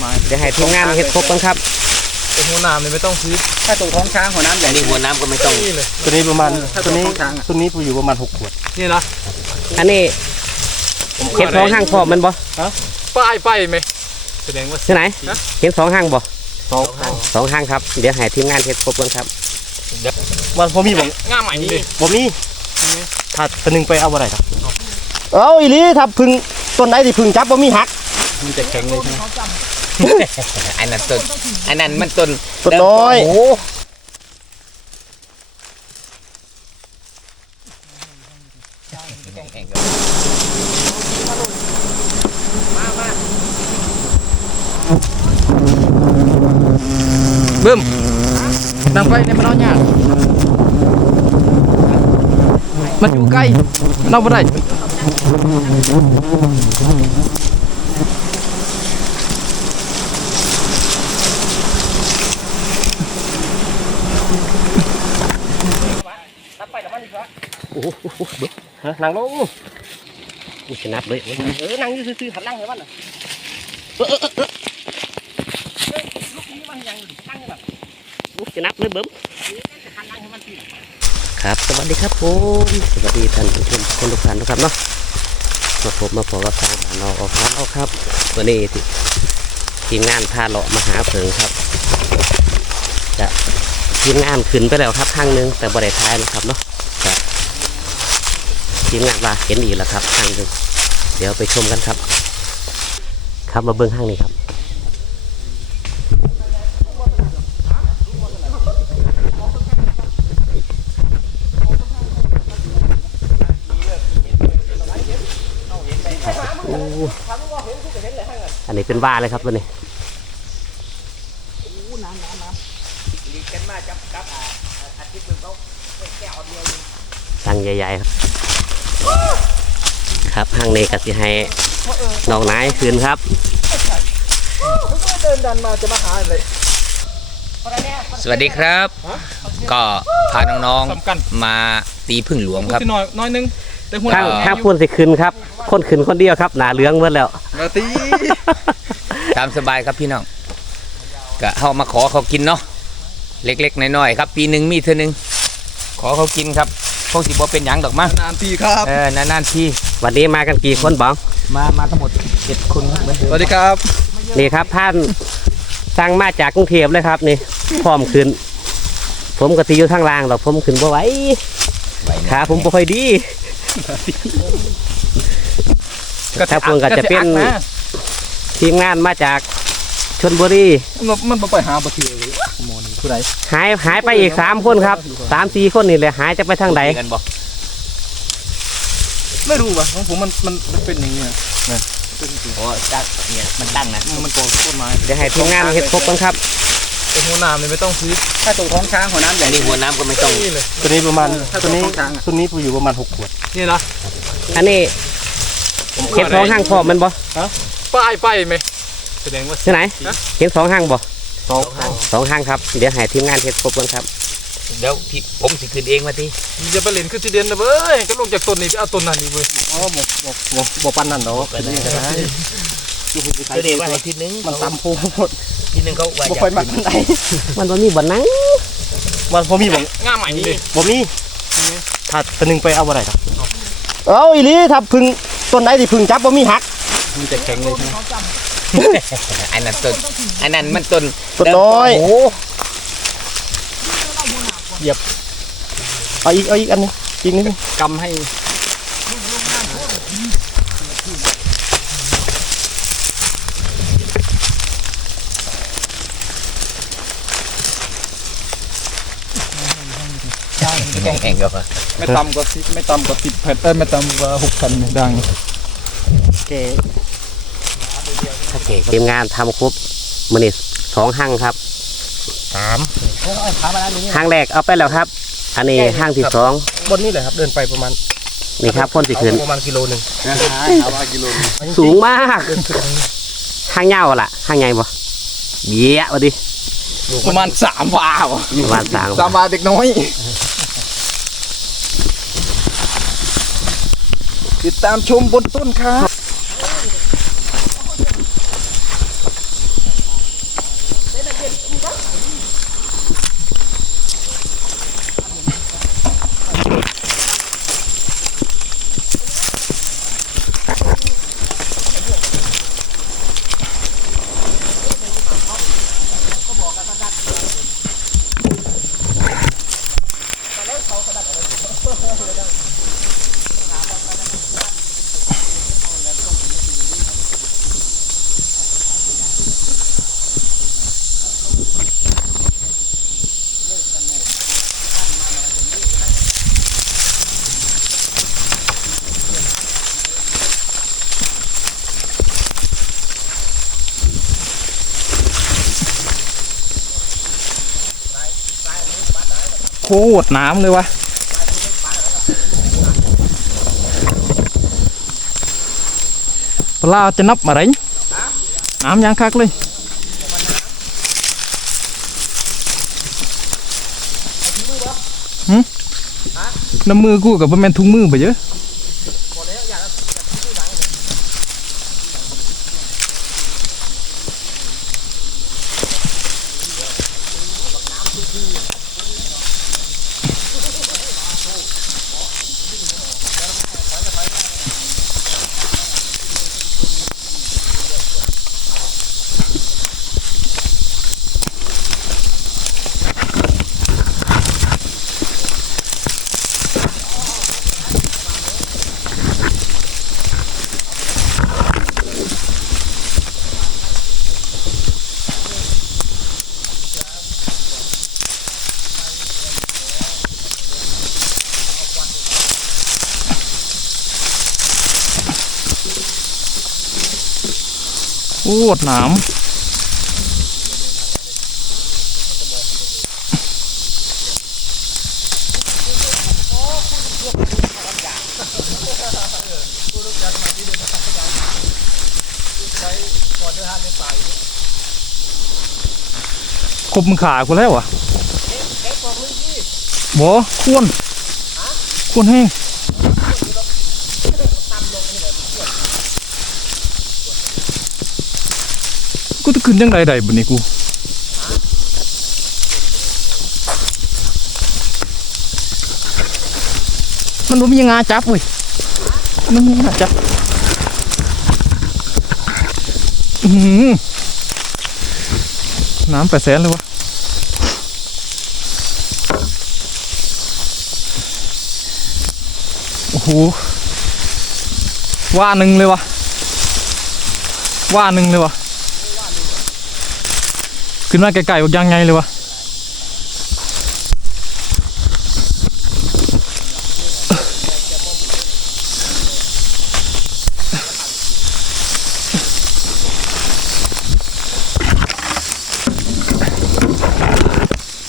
ไม้เดี๋ยวให้ทีมงานเฮ็ดครบกันครับตรงหัวน้ำนี่ไม่ต้องซื้อถ้าตรงท้องช้างหัวน้ำใหญ่อันนี้หัวน้ำก็ไม่ต้องนี่เลยตัวนี้ประมาณถ้าตัตัววนี้นี้ตัวนี้อยู่ประมาณหกขวดนี่นะอันนี้เห็นสองห้างพร้อมแมันบ่ป้ายป้ายไหมแสดงว่าที่ไหนฮะเห็นสองห้างบ่สองสองห้างครับ เดี๋ยวให้ทีมงานเฮ็ดครบกันครับวันพอมีบอกง่ามใหม่ดิบ่มีถ้าตัวหนึงไปเอาอะไรครับ เอาอีหลีถ้าพึ่งต้นไหนที่พึ่งจับบ่มีหัก มันจะแข็งเลยใช่ไหมอันนั้นต้นอันนั้นมันต้นต้นน้อยโอ้บึ้มดังไฟเนี่ยมันเอายากมันอยู่ใกล้มันเอาบ่ได้ ฮะนั่งลงนี่ชนับเลย เออนั่งอยู่ซื่อๆหันหลังให้มันน่ะลูกชนับเลยเบิ้มครับ สวัสดีครับผม สวัสดีท่านผู้ชมทุกคนทุกท่านนะครับเนาะ มาพบมาพบกับทางบ้านเราออกร้านเอาครับวันนี้ทีมงานพาเลาะมาหาเพิงครับ จะทีมงานขึ้นไปแล้วครับทางนึงแต่บริท้ายนะครับเนาะ ทีมงานว่าเห็นอีกแล้วครับทางหนึงเดี๋ยวไปชมกันครับ ครับมาเบิ้องห้างนี้ครับอันนี้เป็นว่าเลยครับตัวนี้ตั้งใหญ่ๆครับ ครับห้างในกสิให้น้องนายคืนครับเดินดันมาจะมาหาอะไรสวัสดีครับ ก็พาน้องสำคัญๆมาตีพึ่งหลวงพูดครับสิหน่อยน้อยนึงแต่หัวข้างน้ำข้างพูนสิคืนครับ คนคืนคนเดียวครับหนาเหลืองเมื่อแล้วมาตีตามสบายครับพี่น้องก็เข้ามาขอเขากินเนาะเล็กๆน้อยๆครับ ปีหนึ่งมีเท่านึง ขอเขากินครับ คงสิบ่เป็นหยังดอกมั้งนานทีครับ เออนานๆทีวันนี้มากันกี่คนบ้องมามาทั้งหมดเจ็ดคนครับเหมือนเดิสมวัสดีครับนี่ครับท่านสั่งมาจากกรุงเทพเลยครับนี่พร้อมขึ้น ผมก็ตีอยู่ทางล่างหรอกผมขึ้นบ่ไหวไว้นะขาผมบ่ค่อยดีถ้าเพิ่งก็จะเป็นทีมงานมาจากชนบุรีมันมันบ่ไปหาบ่ถือเลยโมนี่ ผู้ใดหายหายไปอีกสามคนครับสามสี่คนนี่แหละหายจะไปทางไหนเจอกันบ่ไม่รู้ว่ะของผมมันมันมันเป็นอย่างนี้นะโอ้ตั้งเนี่ยมันตั้งนะมันกองต้นไม้เดี๋ยวให้ทีมงานเฮ็ดครบกันครับตรงหัวน้ำนี่ไม่ต้องซื้อถ้าตรงท้องช้างหัวน้ำใหญ่อันนี้หัวน้ำก็ไม่ต้องนี่เลยตัวนี้ประมาณถ้าตัตัววนี้นี้ตัวนี้อยู่ประมาณหกขวดนี่นะอันนี้เห็นสองห้างพร้อมแมันบ่ป้ายป้ายไหมแสดงว่าที่ไหนเห็นสองห้างบ่ สองสองห้างครับ เดี๋ยวให้ทีมงานเฮ็ดครบกันครับ เดี๋ยวพี่ผมสิขึ้นเองมาทีอย่าไปเล่นขึ้นที่เด่นนะเว้ยก็ลงจากต้นนี้ไปเอาต้นนั้นนี่เว้ยอ๋อบ่บ่บ่บ่ปันนั่นดอกเป็นยังไงตัวนี้ไว้ให้ทีนึงมันตำโพหมดทีนึงเขาไว้บ่ค่อยมักปานใดมันบ่มีบ่หนังวันพอมีบอกง่ามใหม่ดิบ่มีถ้าตัวหนึงไปเอาอะไรครับเอาอีหลีถ้าพึ่งต้นไหนที่พึ่งจับบ่มีหักมันจะแข็งเลยใช่ไหม อันนั้นต้นอันนั้นมันต้นต้นน้อย โอ้เอาอีกเอาอีกอันหนึงอีกนิดนึงกำให้แห้งๆก็พอไม่ต่ำกว่าสิบไม่ต่ำกว่าสิบแผ่นเอ้ยไม่ต่ำกว่าหกแผ่นดังแก โอเคทีมงานทำครบมื้อนี้สองห้างครับสามห้างแรกเอาไปแล้วครับ อันนี้ห้างที่สองบนนี่เลยครับเดินไปประมาณนี่ครับคนสิขึ้นประมาณกิโลหนึงสูงมากห้างยาวล่ะห้างใหญ่บ่เบี้ยว่าดิประมาณสามวาว่ะประมาณสามสามวาเด็กน้อยติดตามชมบนต้นครับ คตรน้ำเลยวะปลาจะนับมาไรน้ำยังคักเลยน้ำมือกูกับแมนทุ่งมือไปเยอะ ตรหนามคบมึงขากูแล้วอะบ่ควรควรแห้ง กูจะขึ้นยังไงได้บุนี่กูมันบ่มีงาจับเว้ยมันมีงาจับอือหือน้ำแปดแสนเลยวะโอ้โหว่าหนึ่งเลยวะว่าหนึ่งเลยวะ ขึ้นมาไกลๆบอกยังไงเลยวะ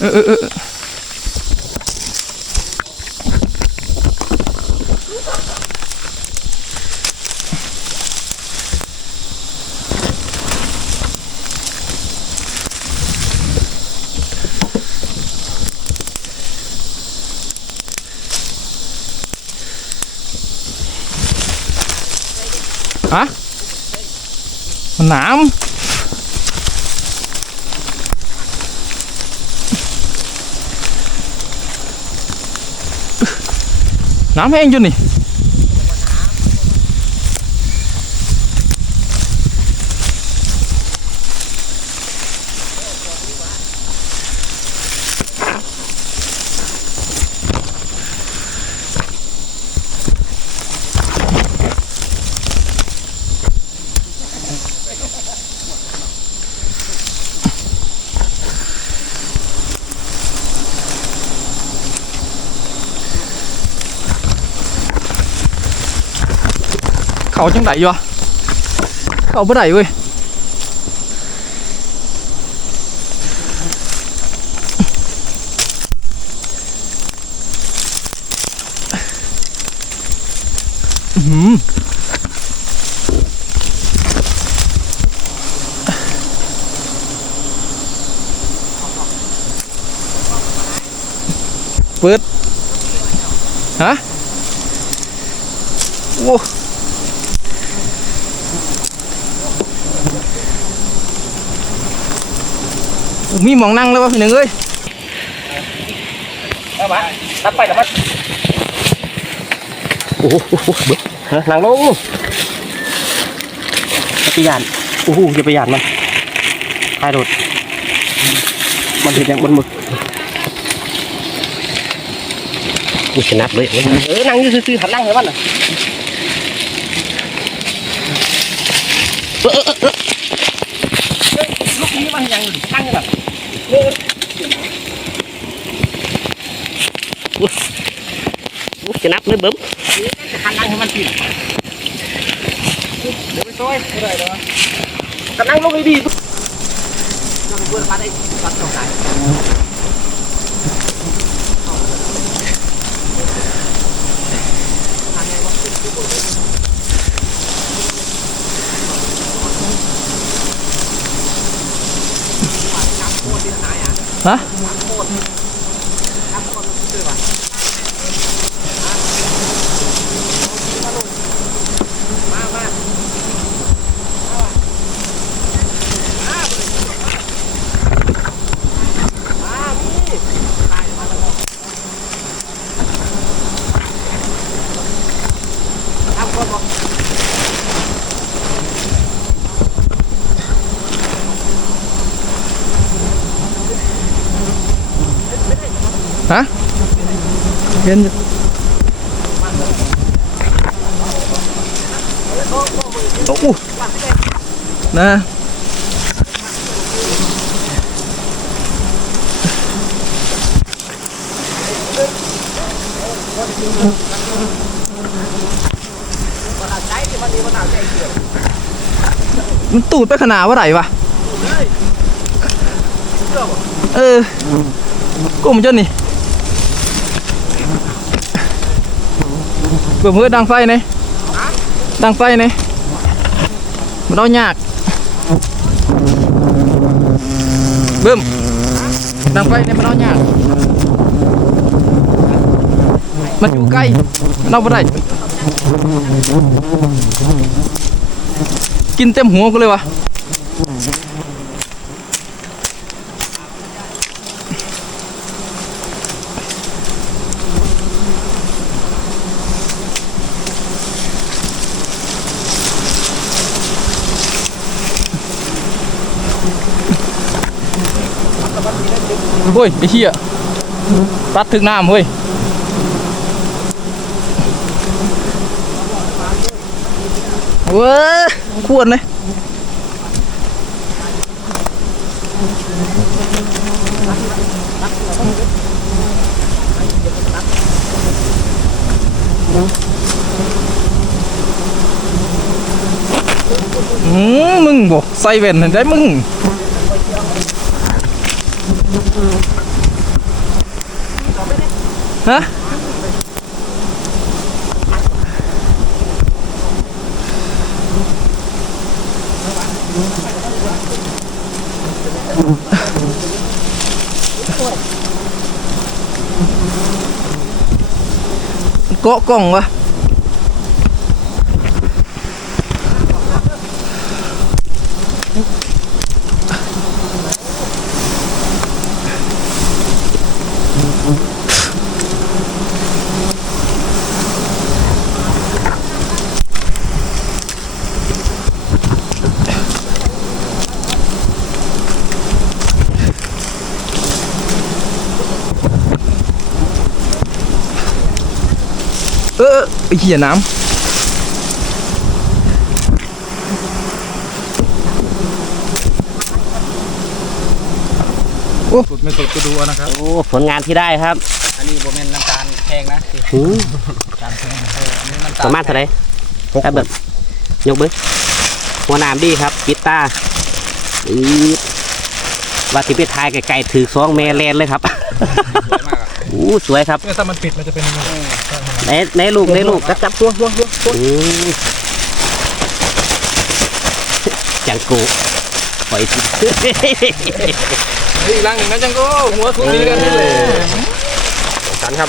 เออเออ เออฮะมันหนามน้ำแห้งจนนี่ เขาจังไดอยู่วะเขาบ่ได้เว้ยอื้อหือเปิดฮะโอ้ มีหมองนั่งแล้ววะพี่หนึ่งเอ้ยตัดไปแล้วมันโอ้โหโอ้โหเบิ้งฮะหลังลงอย่าไปหยานโอ้โหอย่าไปหยานมันทายโดด มันเห็นอย่างบนหมึกกูชนะเลยเออนั่งอยู่ซื่อๆหันหลังให้มันน่ะเออเออเออเออ มันยังอยู่ตั้งอยู่แบบกูชนะเลยเบิ้มคันนั่งให้มันปีนเดี๋ยวไปซอยไม่ไรเนาะกำลังลงดีๆจะไปเบื่อมาได้ตัดตรงไหน ฮ เห็นโอ้โหนะมันตูดไปขนาดว่าไหนวะ เออกูมันจนนี่ เบิ่มเพื่อดังไฟนี่ดังไฟนี่มันเอายากเบิ่มดังไฟนี่มันเอายากมันอยู่ใกล้มันเอาบ่ได้กินเต็มหัวกูเลยวะ เฮ้ยไอ้เหี้ยตัดถึงน้ำเฮ้ยเว้ยควรเลย อืมมึงบอกใส่แว่นให้ได้มึงฮะเกาะกล่องวะ เหี้ยน้ำโอ้สุดไม่สุดก็ดูเอานะครับ โอ้ผลงานที่ได้ครับอันนี้โบเมนน้ำตาลแพงนะหืมตาลแพงเอออันนี้น้ำปตาลระมาณเท่าไหร่ครับแบบยกเบิ้งหัวหนามดีครับกีตาร์อีดว่าที่ไปทายไก่ๆถือซองแม่แลนเลยครับ สวยมากอะ อู้สวยครับเนี่ยถ้ามันปิดมันจะเป็นยังไงในในลูกในลูกจับจับตัวตัวตัวอืมจังกูปล่อยสิอีกรังหนึ่งนะจังโก้หัวทุนนี้กันนี่เลยสันครับ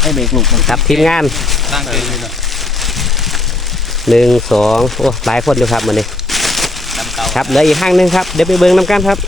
ให้เบรกลูกครับทีมงานตั้งใจเลยนะหนึ่งสองโอ้หลายคนอยู่ครับมันนี้น้ำเก่าครับเหลืออีกห้างหนึงครับเดี๋ยวไปเบิ้งน้ำกันครับ